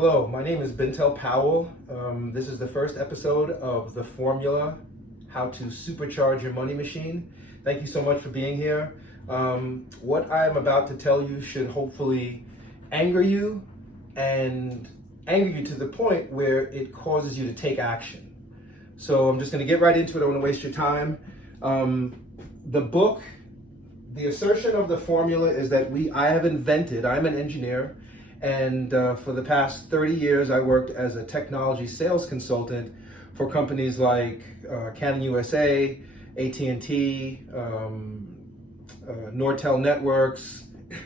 Hello, my name is Powell. This is the first episode of the formula, how to supercharge your money machine. Thank you so much for being here. What I'm about to tell you should hopefully anger you to the point where it causes you to take action. So I'm just going to get right into it. I don't want to waste your time. The assertion of the formula is that I'm an engineer, and for the past 30 years, I worked as a technology sales consultant for companies like Canon USA, AT&T, Nortel Networks,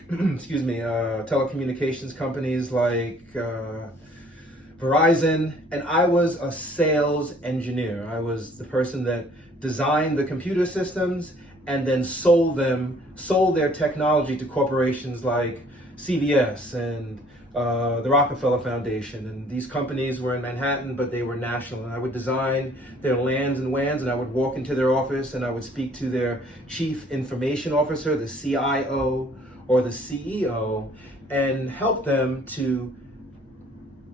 telecommunications companies like Verizon, and I was a sales engineer. I was the person that designed the computer systems and then sold their technology to corporations like CVS and the Rockefeller Foundation. And these companies were in Manhattan, but they were national. And I would design their lands and WANs, and I would walk into their office and I would speak to their chief information officer, the CIO or the CEO, and help them to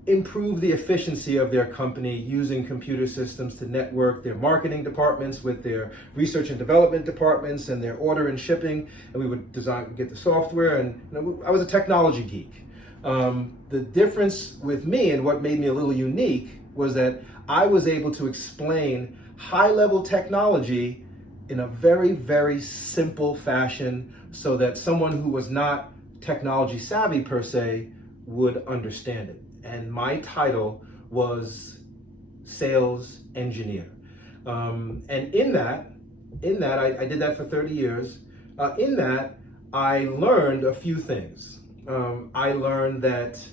improve the efficiency of their company using computer systems to network their marketing departments with their research and development departments and their order and shipping. And we would get the software, and I was a technology geek. The difference with me and what made me a little unique was that I was able to explain high-level technology in a very, very simple fashion so that someone who was not technology savvy per se would understand it. And my title was sales engineer. And in that, I did that for 30 years. In that, I learned a few things. I learned that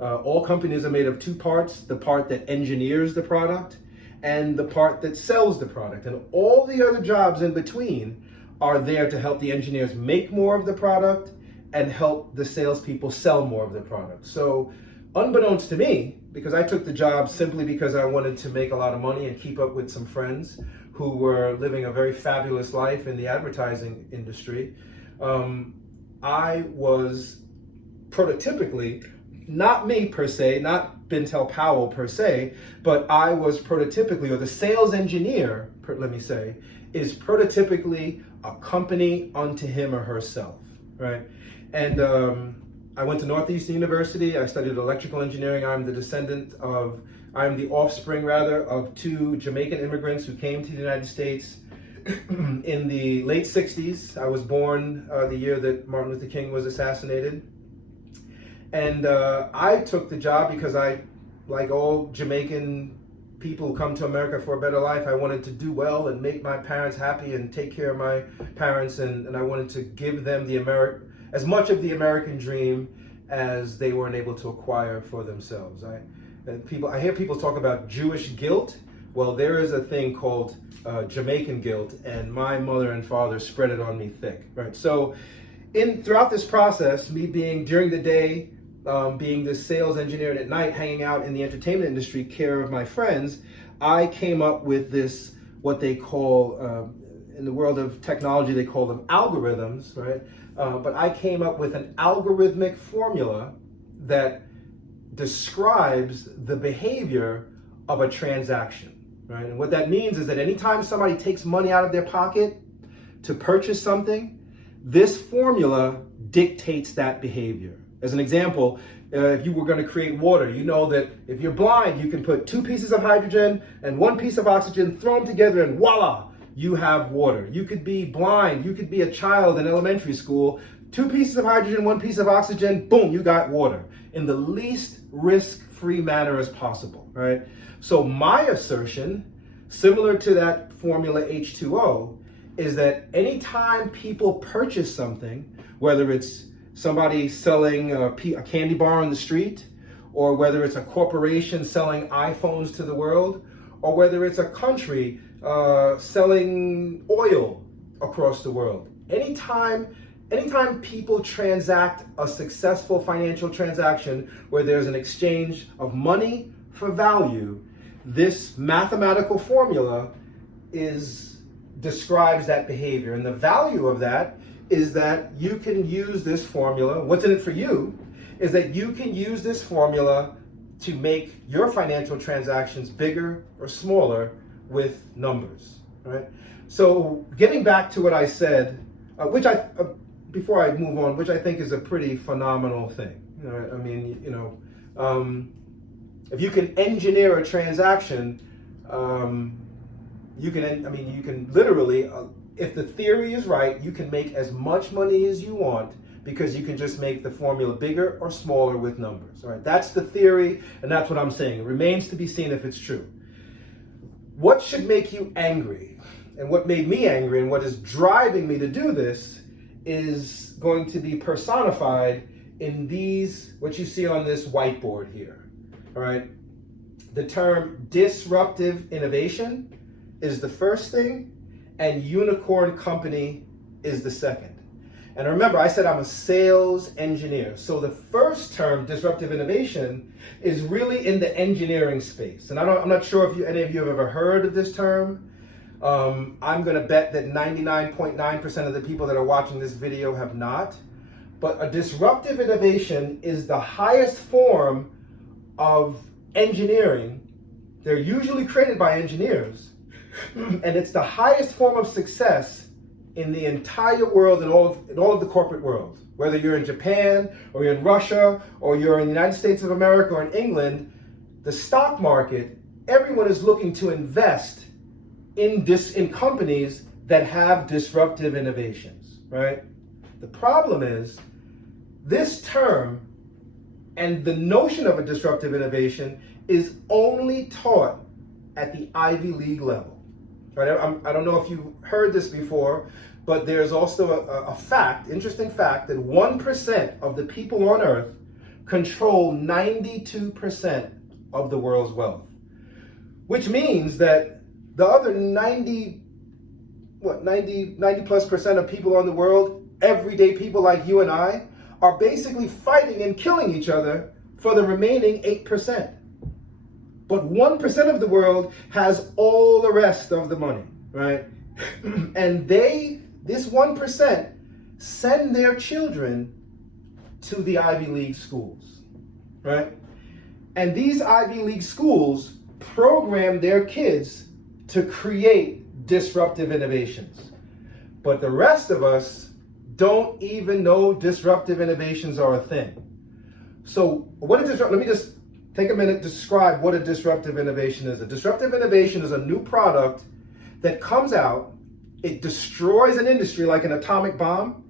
all companies are made of two parts: the part that engineers the product and the part that sells the product. And all the other jobs in between are there to help the engineers make more of the product and help the salespeople sell more of the product. So unbeknownst to me, because I took the job simply because I wanted to make a lot of money and keep up with some friends who were living a very fabulous life in the advertising industry, I was prototypically, not me per se, not Bintel Powell per se, but I was prototypically, or the sales engineer, let me say, is prototypically a company unto him or herself, right? And I went to Northeastern University. I studied electrical engineering. I'm the offspring of two Jamaican immigrants who came to the United States in the late 60s. I was born the year that Martin Luther King was assassinated. And I took the job because like all Jamaican people who come to America for a better life, I wanted to do well and make my parents happy and take care of my parents, and I wanted to give them as much of the American dream as they weren't able to acquire for themselves. I hear people talk about Jewish guilt. Well, there is a thing called Jamaican guilt, and my mother and father spread it on me thick, right? So throughout this process, me being during the day, being the sales engineer, and at night hanging out in the entertainment industry, care of my friends, I came up with this, what they call, in the world of technology, they call them algorithms, right? But I came up with an algorithmic formula that describes the behavior of a transaction, right? And what that means is that anytime somebody takes money out of their pocket to purchase something, this formula dictates that behavior. As an example, if you were going to create water, you know that if you're blind, you can put two pieces of hydrogen and one piece of oxygen, throw them together, and voila, you have water. You could be blind, you could be a child in elementary school, two pieces of hydrogen, one piece of oxygen, boom, you got water in the least risk-free manner as possible, right? So my assertion, similar to that formula H2O, is that anytime people purchase something, whether it's somebody selling a candy bar on the street, or whether it's a corporation selling iPhones to the world, or whether it's a country selling oil across the world. Anytime people transact a successful financial transaction where there's an exchange of money for value, this mathematical formula describes that behavior. And the value of that is that you can use this formula. What's in it for you is that you can use this formula to make your financial transactions bigger or smaller with numbers, right? So getting back to what I said, before I move on, which I think is a pretty phenomenal thing. I mean, if you can engineer a transaction, you can literally, if the theory is right, you can make as much money as you want because you can just make the formula bigger or smaller with numbers. All right, that's the theory, and that's what I'm saying. It remains to be seen if it's true. What should make you angry, and what made me angry, and what is driving me to do this is going to be personified in these, what you see on this whiteboard here. All right, the term disruptive innovation is the first thing, and unicorn company is the second. And remember, I said I'm a sales engineer. So the first term, disruptive innovation, is really in the engineering space. And I'm not sure if any of you have ever heard of this term. I'm going to bet that 99.9% of the people that are watching this video have not. But a disruptive innovation is the highest form of engineering. They're usually created by engineers. And it's the highest form of success in the entire world, in all of the corporate world. Whether you're in Japan, or you're in Russia, or you're in the United States of America, or in England, the stock market, everyone is looking to invest in companies that have disruptive innovations, right? The problem is, this term and the notion of a disruptive innovation is only taught at the Ivy League level. Right? I don't know if you've heard this before, but there's also a interesting fact, that 1% of the people on Earth control 92% of the world's wealth. Which means that the other 90 plus percent of people on the world, everyday people like you and I, are basically fighting and killing each other for the remaining 8%. But 1% of the world has all the rest of the money, right? And this 1%, send their children to the Ivy League schools, right? And these Ivy League schools program their kids to create disruptive innovations. But the rest of us don't even know disruptive innovations are a thing. So let me just take a minute to describe what a disruptive innovation is. A disruptive innovation is a new product that comes out, it destroys an industry like an atomic bomb,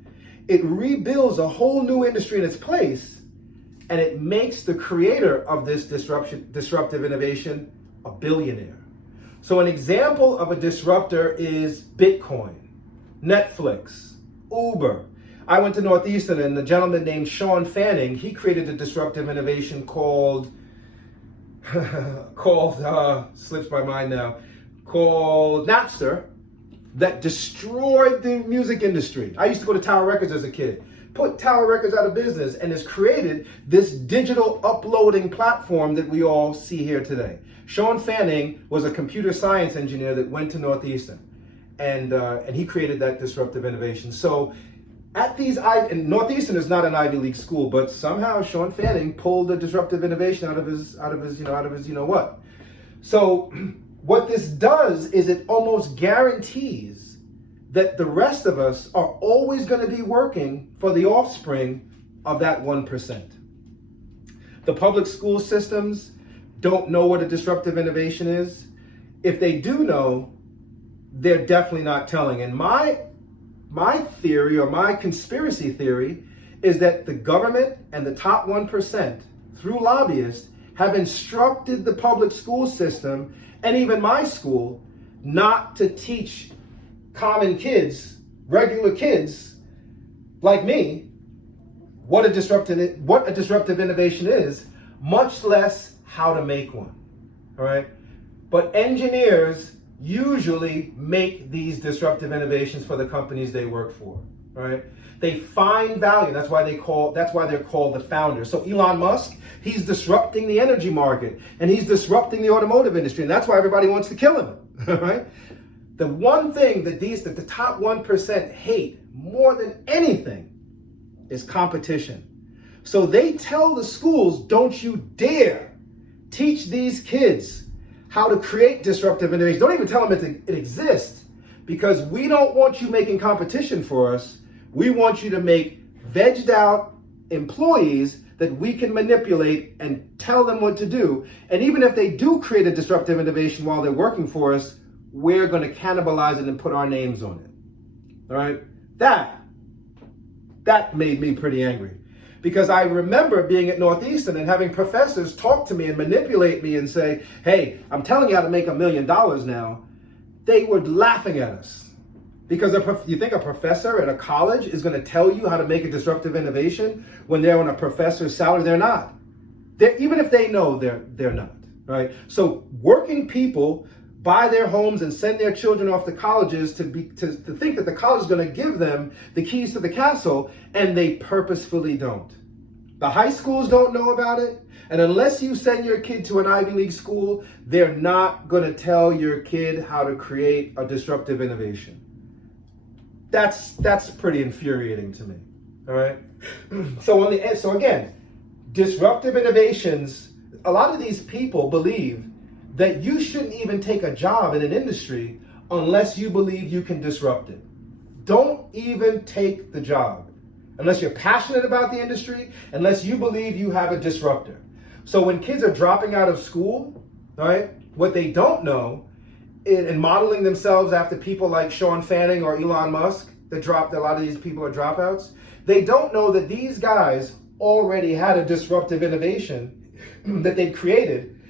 it rebuilds a whole new industry in its place, and it makes the creator of this disruptive innovation a billionaire. So an example of a disruptor is Bitcoin, Netflix, Uber. I went to Northeastern, and a gentleman named Sean Fanning, he created a disruptive innovation called slips my mind now, called Napster, that destroyed the music industry. I used to go to Tower Records as a kid, put Tower Records out of business, and has created this digital uploading platform that we all see here today. Sean Fanning was a computer science engineer that went to Northeastern, and he created that disruptive innovation. So and Northeastern is not an Ivy League school, but somehow Sean Fanning pulled a disruptive innovation out of his you know what. So what this does is it almost guarantees that the rest of us are always going to be working for the offspring of that 1%. The public school systems don't know what a disruptive innovation is. If they do know, they're definitely not telling. And my theory, or my conspiracy theory, is that the government and the top 1%, through lobbyists, have instructed the public school system, and even my school, not to teach common kids, regular kids like me, what a disruptive innovation is, much less how to make one. All right? But engineers usually make these disruptive innovations for the companies they work for, right? They find value. That's why they're called the founders. So Elon Musk, he's disrupting the energy market, and he's disrupting the automotive industry, and that's why everybody wants to kill him, right? The one thing that the top 1% hate more than anything is competition. So they tell the schools, don't you dare Teach these kids how to create disruptive innovation. Don't even tell them it exists, because we don't want you making competition for us. We want you to make vegged out employees that we can manipulate and tell them what to do. And even if they do create a disruptive innovation while they're working for us, we're going to cannibalize it and put our names on it. All right? That made me pretty angry, because I remember being at Northeastern and having professors talk to me and manipulate me and say, hey, I'm telling you how to make $1 million now. They were laughing at us. Because you think a professor at a college is going to tell you how to make a disruptive innovation when they're on a professor's salary? They're not. Even if they know, they're not, right? So working people buy their homes and send their children off to colleges to think that the college is going to give them the keys to the castle, and they purposefully don't. The high schools don't know about it, and unless you send your kid to an Ivy League school, they're not going to tell your kid how to create a disruptive innovation. That's pretty infuriating to me. All right. So again, disruptive innovations. A lot of these people believe that you shouldn't even take a job in an industry unless you believe you can disrupt it. Don't even take the job unless you're passionate about the industry, unless you believe you have a disruptor. So when kids are dropping out of school, all right, what they don't know in modeling themselves after people like Sean Fanning or Elon Musk, a lot of these people are dropouts. They don't know that these guys already had a disruptive innovation that they created.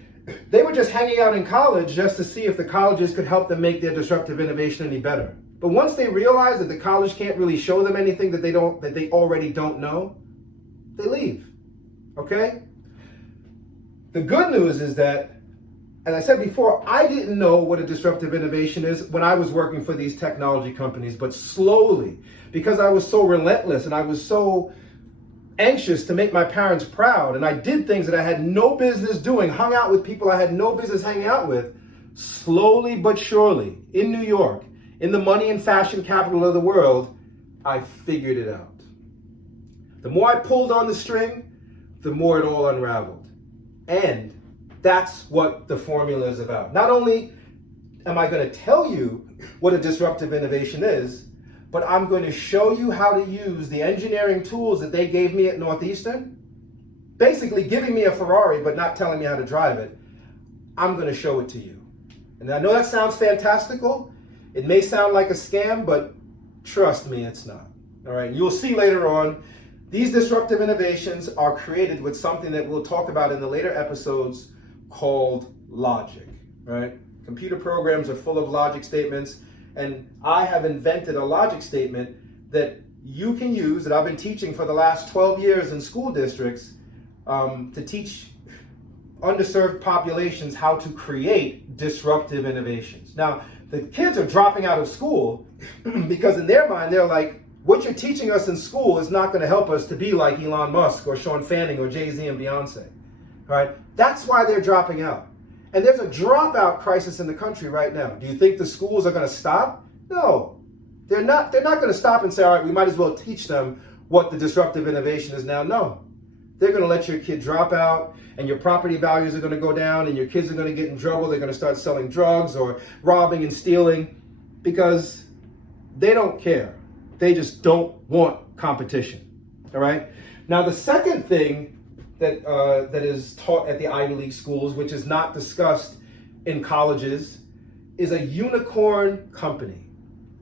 They were just hanging out in college just to see if the colleges could help them make their disruptive innovation any better. But once they realize that the college can't really show them anything that they already don't know, they leave. Okay? The good news is that, as I said before, I didn't know what a disruptive innovation is when I was working for these technology companies, but slowly, because I was so relentless and I was so anxious to make my parents proud, and I did things that I had no business doing, hung out with people I had no business hanging out with, slowly but surely, in New York, in the money and fashion capital of the world, I figured it out. The more I pulled on the string, the more it all unraveled. And that's what the formula is about. Not only am I going to tell you what a disruptive innovation is, but I'm going to show you how to use the engineering tools that they gave me at Northeastern, basically giving me a Ferrari but not telling me how to drive it. I'm going to show it to you. And I know that sounds fantastical. It may sound like a scam, but trust me, it's not. All right, you'll see later on, these disruptive innovations are created with something that we'll talk about in the later episodes called logic, right? Computer programs are full of logic statements, and I have invented a logic statement that you can use, that I've been teaching for the last 12 years in school districts to teach underserved populations how to create disruptive innovations. Now, the kids are dropping out of school because in their mind, they're like, what you're teaching us in school is not going to help us to be like Elon Musk or Sean Fanning or Jay-Z and Beyonce. All right, that's why they're dropping out. And there's a dropout crisis in the country right now. Do you think the schools are going to stop? No, they're not. They're not going to stop and say, all right, we might as well teach them what the disruptive innovation is now. No, they're going to let your kid drop out, and your property values are going to go down, and your kids are going to get in trouble. They're going to start selling drugs or robbing and stealing because they don't care. They just don't want competition. All right. Now, the second thing that is taught at the Ivy League schools, which is not discussed in colleges, is a unicorn company.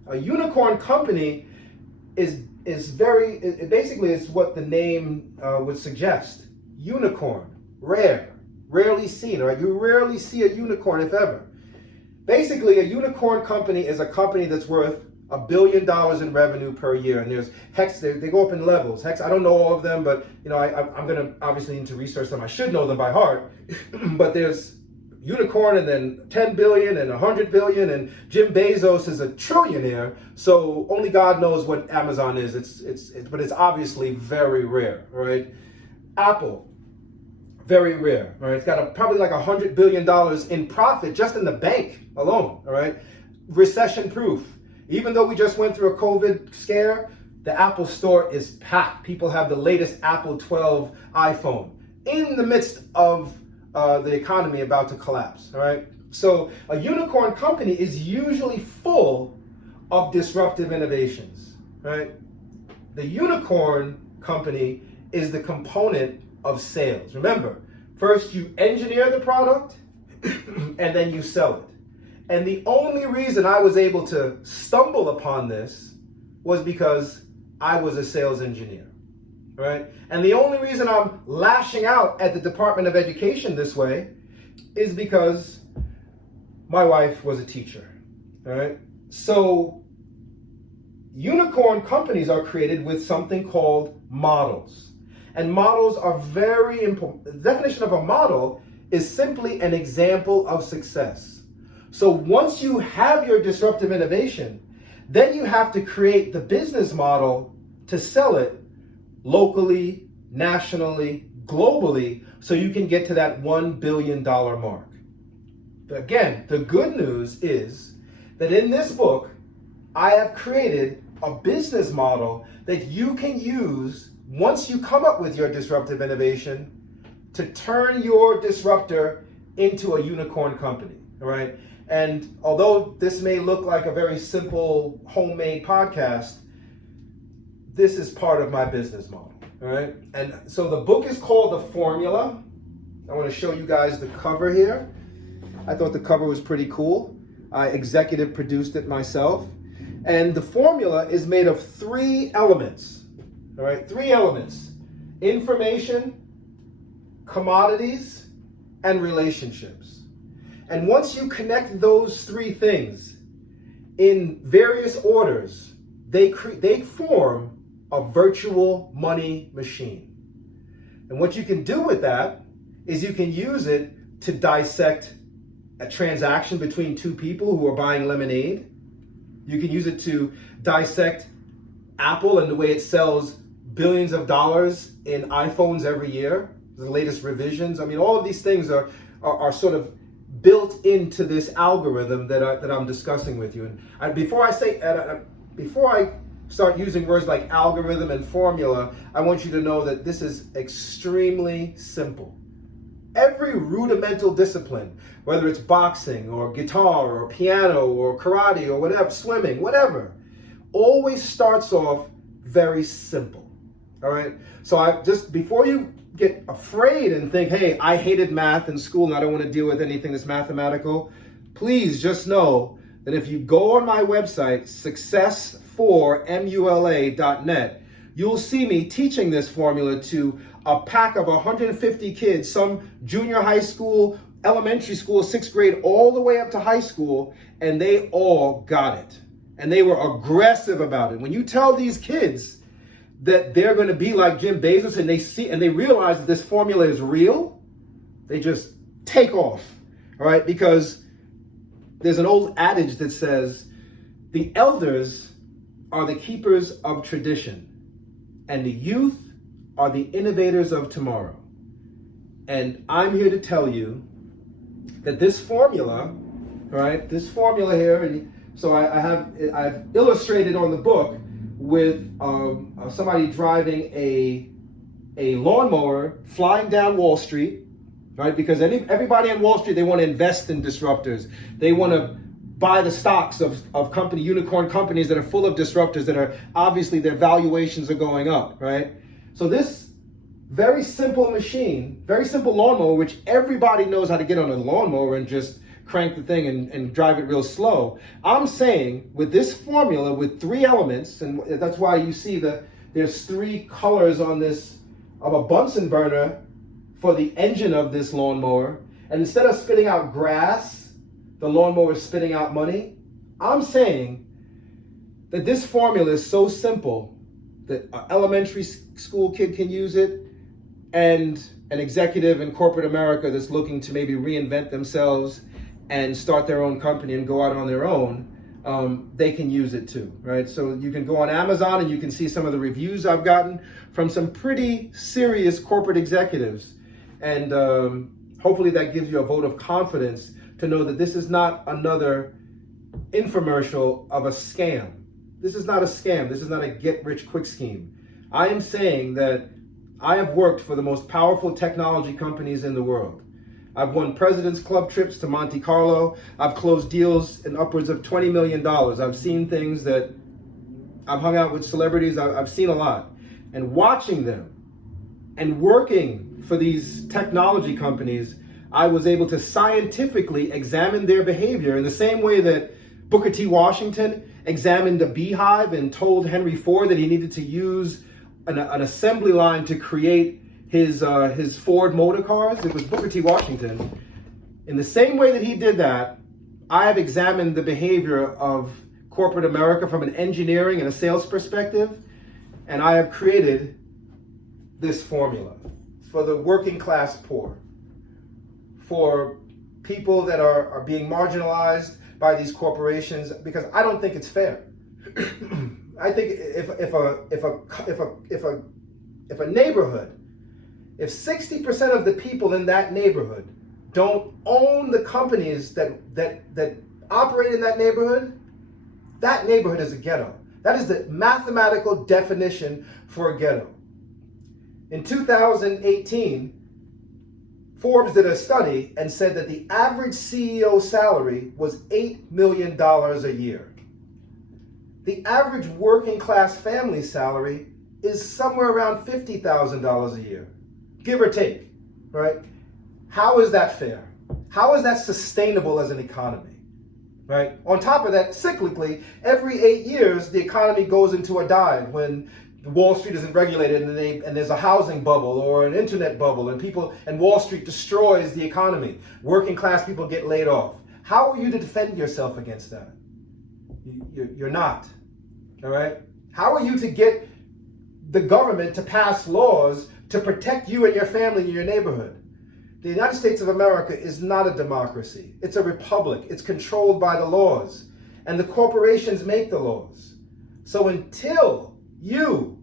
A unicorn company is basically it's what the name would suggest. Unicorn, rare, rarely seen. Right? You rarely see a unicorn, if ever. Basically, a unicorn company is a company that's worth $1 billion in revenue per year, and there's they go up in levels. I don't know all of them, but I'm going to obviously need to research them. I should know them by heart, but there's unicorn, and then 10 billion and 100 billion, and Jim Bezos is a trillionaire. So only God knows what Amazon is. But it's obviously very rare, right? Apple, very rare, right? It's got probably like $100 billion in profit just in the bank alone, all right? Recession proof. Even though we just went through a COVID scare, the Apple store is packed. People have the latest Apple 12 iPhone in the midst of the economy about to collapse, all right? So a unicorn company is usually full of disruptive innovations, right? The unicorn company is the component of sales. Remember, first you engineer the product and then you sell it. And the only reason I was able to stumble upon this was because I was a sales engineer, right? And the only reason I'm lashing out at the Department of Education this way is because my wife was a teacher, all right? So unicorn companies are created with something called models. And models are very important. The definition of a model is simply an example of success. So once you have your disruptive innovation, then you have to create the business model to sell it locally, nationally, globally, so you can get to that $1 billion mark. Again, the good news is that in this book, I have created a business model that you can use once you come up with your disruptive innovation to turn your disruptor into a unicorn company, all right? And although this may look like a very simple homemade podcast, this is part of my business model, all right? And so the book is called The Formula. I want to show you guys the cover here. I thought the cover was pretty cool. I executive produced it myself. And the formula is made of 3 elements, all right? 3 elements: information, commodities, and relationships. And once you connect those 3 things in various orders, they form a virtual money machine. And what you can do with that is you can use it to dissect a transaction between 2 people who are buying lemonade. You can use it to dissect Apple and the way it sells billions of dollars in iPhones every year, the latest revisions. I mean, all of these things are sort of built into this algorithm that I'm discussing with you. And before I start using words like algorithm and formula, I want you to know that this is extremely simple. Every rudimental discipline, whether it's boxing or guitar or piano or karate or whatever, swimming, whatever, always starts off very simple, all right? So before you get afraid and think, hey, I hated math in school and I don't want to deal with anything that's mathematical, please just know that if you go on my website, success4mula.net, you'll see me teaching this formula to a pack of 150 kids, some junior high school, elementary school, 6th grade, all the way up to high school, and they all got it. And they were aggressive about it. When you tell these kids that they're going to be like Jim Bezos and they realize that this formula is real, they just take off, all right? Because there's an old adage that says, the elders are the keepers of tradition, and the youth are the innovators of tomorrow. And I'm here to tell you that this formula, all right, this formula here, and so I've illustrated on the book with somebody driving a lawnmower flying down Wall Street, right? Because everybody on Wall Street, they want to invest in disruptors. They want to buy the stocks of unicorn companies that are full of disruptors that are obviously their valuations are going up, right? So this very simple machine, very simple lawnmower, which everybody knows how to get on a lawnmower and just crank the thing and drive it real slow. I'm saying with this formula with 3 elements, and that's why you see there's 3 colors on this of a Bunsen burner for the engine of this lawnmower. And instead of spitting out grass, the lawnmower is spitting out money. I'm saying that this formula is so simple that an elementary school kid can use it, and an executive in corporate America that's looking to maybe reinvent themselves and start their own company and go out on their own, they can use it too, right? So you can go on Amazon and you can see some of the reviews I've gotten from some pretty serious corporate executives. And hopefully that gives you a vote of confidence to know that this is not another infomercial of a scam. This is not a scam. This is not a get-rich-quick scheme. I am saying that I have worked for the most powerful technology companies in the world. I've won President's Club trips to Monte Carlo. I've closed deals in upwards of $20 million. I've seen things that I've hung out with celebrities. I've seen a lot. And watching them and working for these technology companies, I was able to scientifically examine their behavior in the same way that Booker T. Washington examined a beehive and told Henry Ford that he needed to use an assembly line to create his Ford motor cars. It was Booker T. Washington. In the same way that he did that, I have examined the behavior of corporate America from an engineering and a sales perspective, and I have created this formula for the working class poor, for people that are being marginalized by these corporations, because I don't think it's fair. I think if a neighborhood, if 60% of the people in that neighborhood don't own the companies that operate in that neighborhood is a ghetto. That is the mathematical definition for a ghetto. In 2018, Forbes did a study and said that the average CEO salary was $8 million a year. The average working class family salary is somewhere around $50,000 a year, give or take, right? How is that fair? How is that sustainable as an economy, right? On top of that, cyclically, every 8 years, the economy goes into a dive when Wall Street isn't regulated and there's a housing bubble or an internet bubble and Wall Street destroys the economy. Working class people get laid off. How are you to defend yourself against that? You're not, all right? How are you to get the government to pass laws to protect you and your family and your neighborhood? The United States of America is not a democracy. It's a republic. It's controlled by the laws, and the corporations make the laws. So until you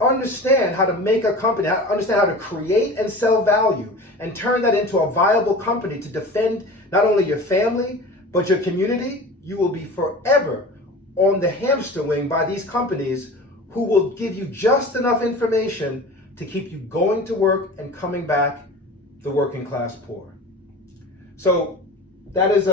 understand how to make a company, understand how to create and sell value, and turn that into a viable company to defend not only your family, but your community, you will be forever on the hamster wheel by these companies who will give you just enough information to keep you going to work and coming back the working class poor. So that is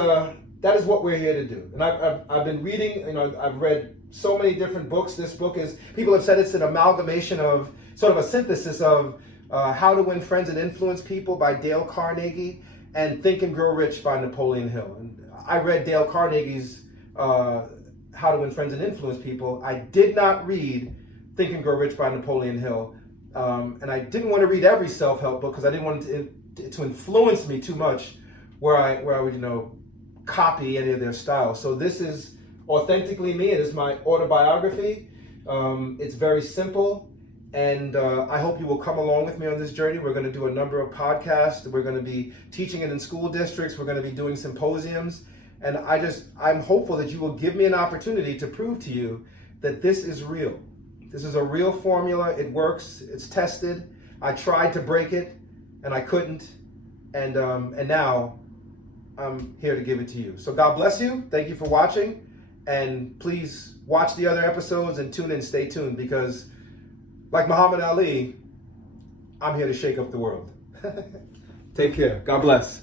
what we're here to do. And I've been reading, I've read so many different books. This book is, people have said it's an amalgamation of, sort of a synthesis of How to Win Friends and Influence People by Dale Carnegie and Think and Grow Rich by Napoleon Hill. And I read Dale Carnegie's How to Win Friends and Influence People. I did not read Think and Grow Rich by Napoleon Hill. And I didn't want to read every self-help book because I didn't want it to influence me too much where I would, copy any of their style. So this is authentically me. It is my autobiography. It's very simple, and I hope you will come along with me on this journey. We're going to do a number of podcasts. We're going to be teaching it in school districts. We're going to be doing symposiums, and I'm hopeful that you will give me an opportunity to prove to you that this is real. This is a real formula. It works. It's tested. I tried to break it, and I couldn't, and now I'm here to give it to you. So God bless you. Thank you for watching. And please watch the other episodes and tune in, stay tuned, because like Muhammad Ali, I'm here to shake up the world. Take care. God bless.